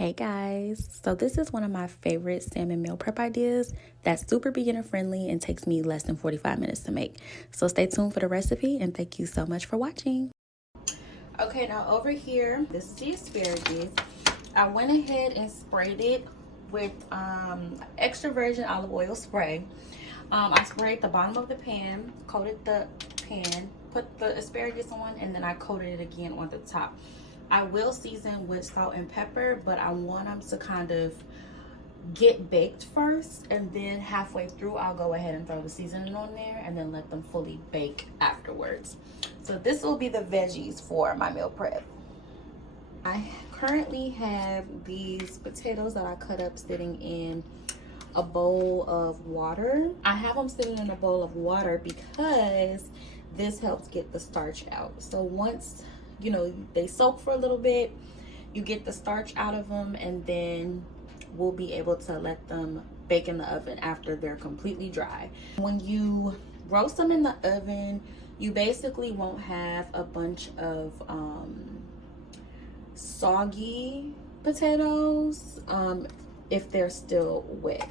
Hey guys, so this is one of my favorite salmon meal prep ideas that's super beginner friendly and takes me less than 45 minutes to make. So stay tuned for the recipe and thank you so much for watching. Okay, now over here, this is the asparagus. I went ahead and sprayed it with extra virgin olive oil spray. I sprayed the bottom of the pan, coated the pan, put the asparagus on, and then I coated it again on the top. I will season with salt and pepper, but I want them to kind of get baked first, and then halfway through I'll go ahead and throw the seasoning on there and then let them fully bake afterwards. So this will be the veggies for my meal prep. I currently have these potatoes that I cut up sitting in a bowl of water. I have them sitting in a bowl of water because this helps get the starch out. So once they soak for a little bit, you get the starch out of them, and then we'll be able to let them bake in the oven after they're completely dry. When you roast them in the oven, you basically won't have a bunch of soggy potatoes if they're still wet.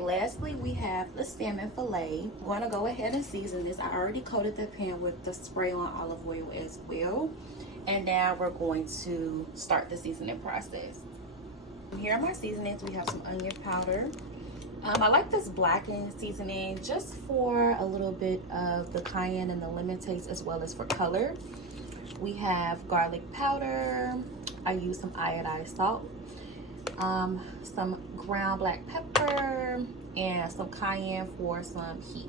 Lastly, we have the salmon fillet. I'm going to go ahead and season this. I already coated the pan with the spray on olive oil as well. And now we're going to start the seasoning process. Here are my seasonings. We have some onion powder. I like this blackened seasoning just for a little bit of the cayenne and the lemon taste, as well as for color. We have garlic powder. I use some iodized salt. Some ground black pepper, and some cayenne for some heat.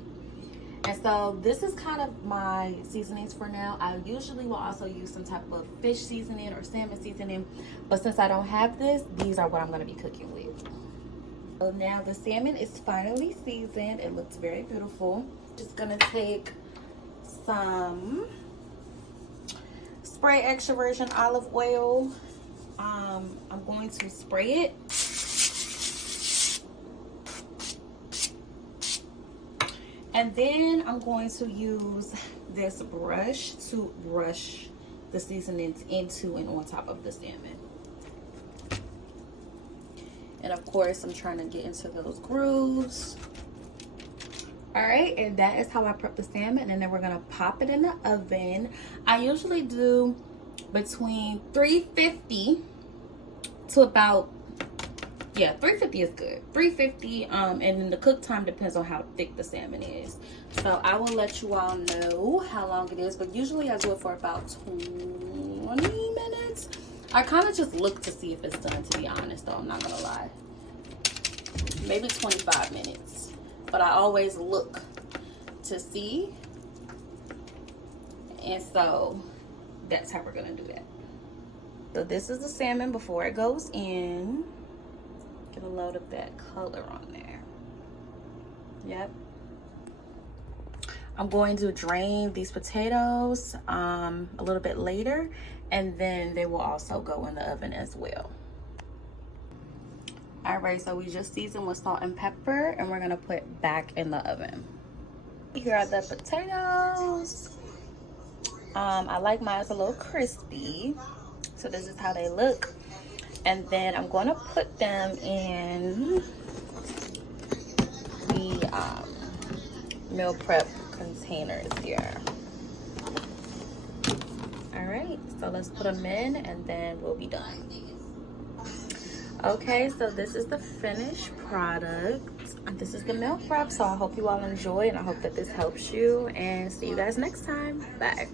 And so this is kind of my seasonings for now. I usually will also use some type of fish seasoning or salmon seasoning, but since I don't have this, these are what I'm going to be cooking with. So now the salmon is finally seasoned. It looks very beautiful. Just gonna take some spray extra virgin olive oil. I'm going to spray it. And then I'm going to use this brush to brush the seasonings into and on top of the salmon. And of course, I'm trying to get into those grooves. All right, and that is how I prep the salmon, and then we're gonna pop it in the oven. I usually do between 350 to about, 350 is good. 350, and then the cook time depends on how thick the salmon is. So I will let you all know how long it is, but usually I do it for about 20 minutes. I kind of just look to see if it's done, to be honest, though, I'm not gonna lie. Maybe 25 minutes, but I always look to see, and so that's how we're gonna do that. So this is the salmon before it goes in. Get a load of that color on there. Yep. I'm going to drain these potatoes a little bit later, and then they will also go in the oven as well. All right, so we just seasoned with salt and pepper, and we're gonna put back in the oven. Here are the potatoes. I like mine a little crispy, so this is how they look. And then I'm going to put them in the meal prep containers here. All right, so let's put them in, and then we'll be done. Okay, so this is the finished product. This is the meal prep, so I hope you all enjoy, and I hope that this helps you, and see you guys next time. Bye.